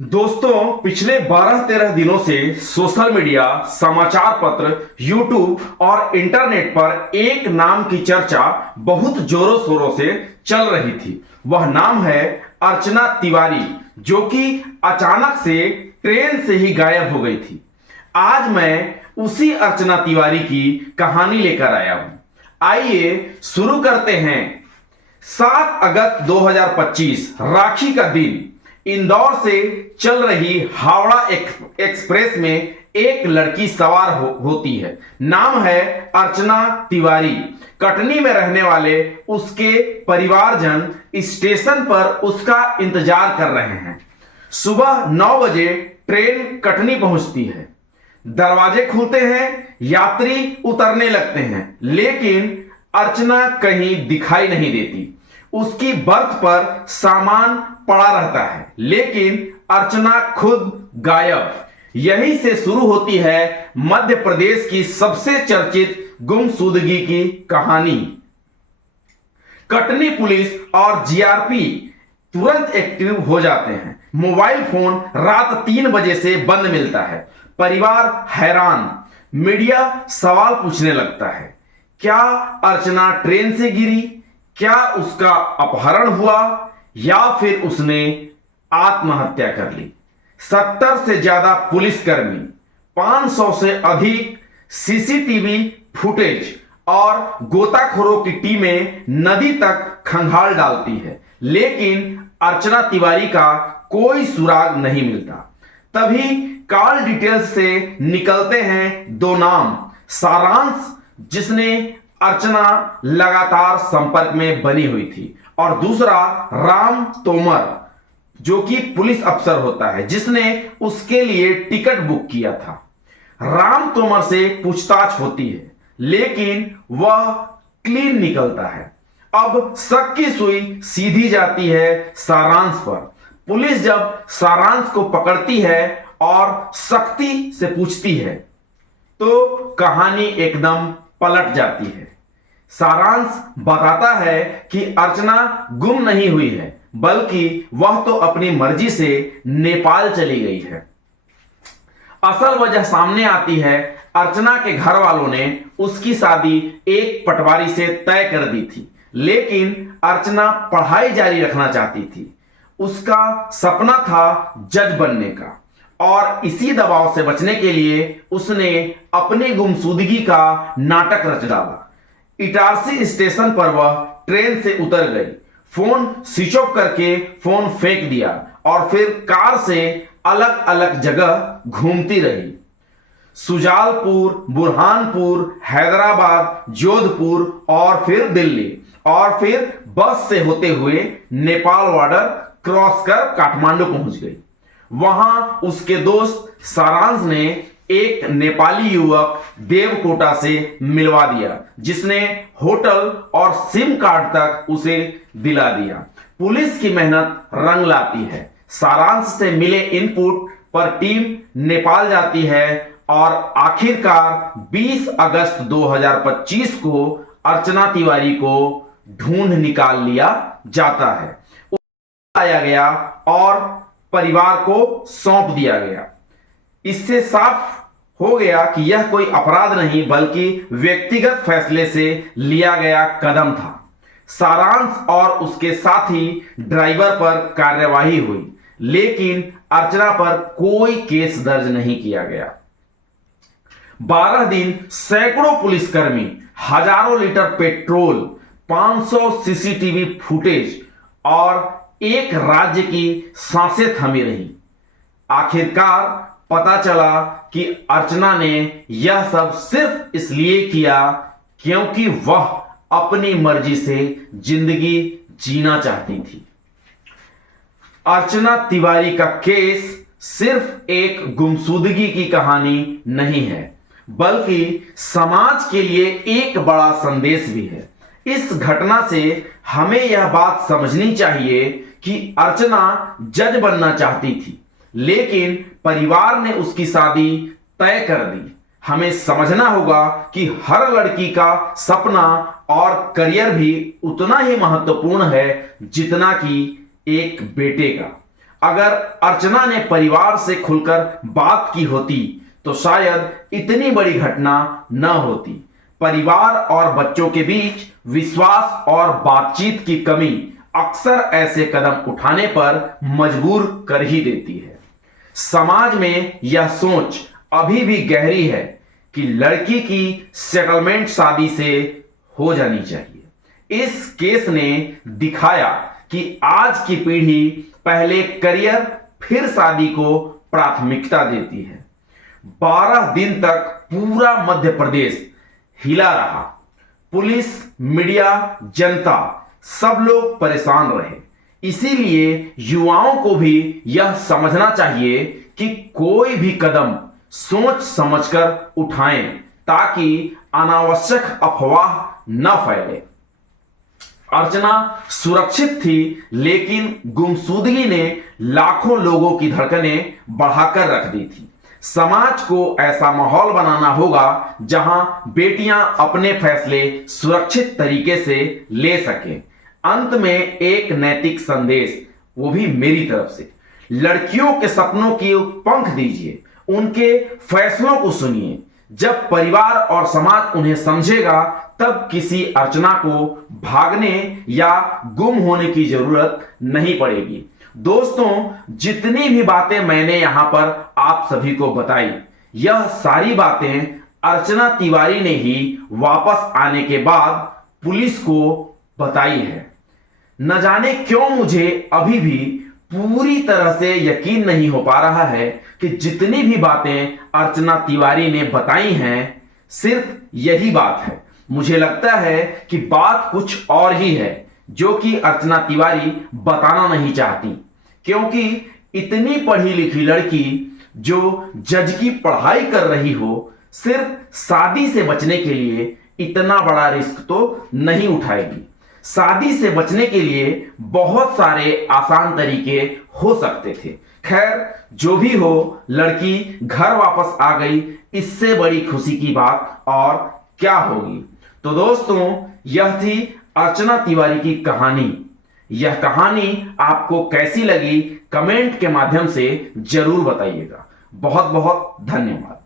दोस्तों, पिछले 12-13 दिनों से सोशल मीडिया, समाचार पत्र, यूट्यूब और इंटरनेट पर एक नाम की चर्चा बहुत जोरों शोरों से चल रही थी। वह नाम है अर्चना तिवारी, जो कि अचानक से ट्रेन से ही गायब हो गई थी। आज मैं उसी अर्चना तिवारी की कहानी लेकर आया हूं। आइए शुरू करते हैं। 7 अगस्त 2025 राखी का दिन इंदौर से चल रही हावड़ा एक्सप्रेस में एक लड़की सवार होती है। नाम है अर्चना तिवारी। कटनी में रहने वाले उसके परिवारजन स्टेशन पर उसका इंतजार कर रहे हैं। सुबह 9 बजे ट्रेन कटनी पहुंचती है। दरवाजे खुलते हैं, यात्री उतरने लगते हैं, लेकिन अर्चना कहीं दिखाई नहीं देती। उसकी बर्थ पर सामान पड़ा रहता है, लेकिन अर्चना खुद गायब। यहीं से शुरू होती है मध्य प्रदेश की सबसे चर्चित गुमशुदगी की कहानी। कटनी पुलिस और जीआरपी तुरंत एक्टिव हो जाते हैं। मोबाइल फोन रात 3 बजे से बंद मिलता है। परिवार हैरान, मीडिया सवाल पूछने लगता है। क्या अर्चना ट्रेन से गिरी? क्या उसका अपहरण हुआ या फिर उसने आत्महत्या कर ली? 70 से ज्यादा पुलिसकर्मी, 500 से अधिक सीसीटीवी फुटेज और गोताखोरों की टीमें नदी तक खंगाल डालती है, लेकिन अर्चना तिवारी का कोई सुराग नहीं मिलता। तभी कॉल डिटेल्स से निकलते हैं 2 नाम। सारांश, जिसने अर्चना लगातार संपर्क में बनी हुई थी, और दूसरा राम तोमर, जो कि पुलिस अफसर होता है, जिसने उसके लिए टिकट बुक किया था। राम तोमर से पूछताछ होती है, लेकिन वह क्लीन निकलता है। अब शक की सुई सीधी जाती है सारांश पर। पुलिस जब सारांश को पकड़ती है और सख्ती से पूछती है, तो कहानी एकदम पलट जाती है। सारांश बताता है कि अर्चना गुम नहीं हुई है, बल्कि वह तो अपनी मर्जी से नेपाल चली गई है। असल वजह सामने आती है। अर्चना के घर वालों ने उसकी शादी एक पटवारी से तय कर दी थी, लेकिन अर्चना पढ़ाई जारी रखना चाहती थी। उसका सपना था जज बनने का, और इसी दबाव से बचने के लिए उसने अपनी गुमशुदगी का नाटक रच डाला। इटारसी स्टेशन पर वह ट्रेन से उतर गई, फोन स्विच ऑफ करके फोन फेंक दिया और फिर कार से अलग अलग जगह घूमती रही। सुजालपुर, बुरहानपुर, हैदराबाद, जोधपुर और फिर दिल्ली, और फिर बस से होते हुए नेपाल बॉर्डर क्रॉस कर काठमांडू पहुंच गई। वहां उसके दोस्त सारांश ने एक नेपाली युवक देवकोटा से मिलवा दिया, जिसने होटल और सिम कार्ड तक उसे दिला दिया। पुलिस की मेहनत रंग लाती है। सारांश से मिले इनपुट पर टीम नेपाल जाती है और आखिरकार 20 अगस्त 2025 को अर्चना तिवारी को ढूंढ निकाल लिया जाता है, लाया गया और परिवार को सौंप दिया गया। इससे साफ हो गया कि यह कोई अपराध नहीं, बल्कि व्यक्तिगत फैसले से लिया गया कदम था। सारांश और उसके साथी ड्राइवर पर कार्यवाही हुई, लेकिन अर्चना पर कोई केस दर्ज नहीं किया गया। 12 दिन सैकड़ों पुलिसकर्मी, हजारों लीटर पेट्रोल, 500 सीसीटीवी फुटेज और एक राज्य की सांसें थमी रही। आखिरकार पता चला कि अर्चना ने यह सब सिर्फ इसलिए किया क्योंकि वह अपनी मर्जी से जिंदगी जीना चाहती थी। अर्चना तिवारी का केस सिर्फ एक गुमशुदगी की कहानी नहीं है, बल्कि समाज के लिए एक बड़ा संदेश भी है। इस घटना से हमें यह बात समझनी चाहिए कि अर्चना जज बनना चाहती थी, लेकिन परिवार ने उसकी शादी तय कर दी। हमें समझना होगा कि हर लड़की का सपना और करियर भी उतना ही महत्वपूर्ण है जितना कि एक बेटे का। अगर अर्चना ने परिवार से खुलकर बात की होती तो शायद इतनी बड़ी घटना न होती। परिवार और बच्चों के बीच विश्वास और बातचीत की कमी अक्सर ऐसे कदम उठाने पर मजबूर कर ही देती है। समाज में यह सोच अभी भी गहरी है कि लड़की की सेटलमेंट शादी से हो जानी चाहिए। इस केस ने दिखाया कि आज की पीढ़ी पहले करियर फिर शादी को प्राथमिकता देती है। 12 दिन तक पूरा मध्य प्रदेश हिला रहा। पुलिस, मीडिया, जनता सब लोग परेशान रहे। इसीलिए युवाओं को भी यह समझना चाहिए कि कोई भी कदम सोच समझकर उठाएं ताकि अनावश्यक अफवाह न फैले। अर्चना सुरक्षित थी, लेकिन गुमशुदगी ने लाखों लोगों की धड़कनें बढ़ाकर रख दी थी। समाज को ऐसा माहौल बनाना होगा जहां बेटियां अपने फैसले सुरक्षित तरीके से ले सकें। अंत में एक नैतिक संदेश, वो भी मेरी तरफ से। लड़कियों के सपनों की पंख दीजिए, उनके फैसलों को सुनिए। जब परिवार और समाज उन्हें समझेगा तब किसी अर्चना को भागने या गुम होने की जरूरत नहीं पड़ेगी। दोस्तों, जितनी भी बातें मैंने यहां पर आप सभी को बताई, यह सारी बातें अर्चना तिवारी ने ही वापस आने के बाद पुलिस को बताई है। न जाने क्यों मुझे अभी भी पूरी तरह से यकीन नहीं हो पा रहा है कि जितनी भी बातें अर्चना तिवारी ने बताई हैं सिर्फ यही बात है। मुझे लगता है कि बात कुछ और ही है जो कि अर्चना तिवारी बताना नहीं चाहती, क्योंकि इतनी पढ़ी लिखी लड़की जो जज की पढ़ाई कर रही हो, सिर्फ शादी से बचने के लिए इतना बड़ा रिस्क तो नहीं उठाएगी। शादी से बचने के लिए बहुत सारे आसान तरीके हो सकते थे। खैर, जो भी हो, लड़की घर वापस आ गई, इससे बड़ी खुशी की बात और क्या होगी। तो दोस्तों, यह थी अर्चना तिवारी की कहानी। यह कहानी आपको कैसी लगी कमेंट के माध्यम से जरूर बताइएगा। बहुत बहुत धन्यवाद।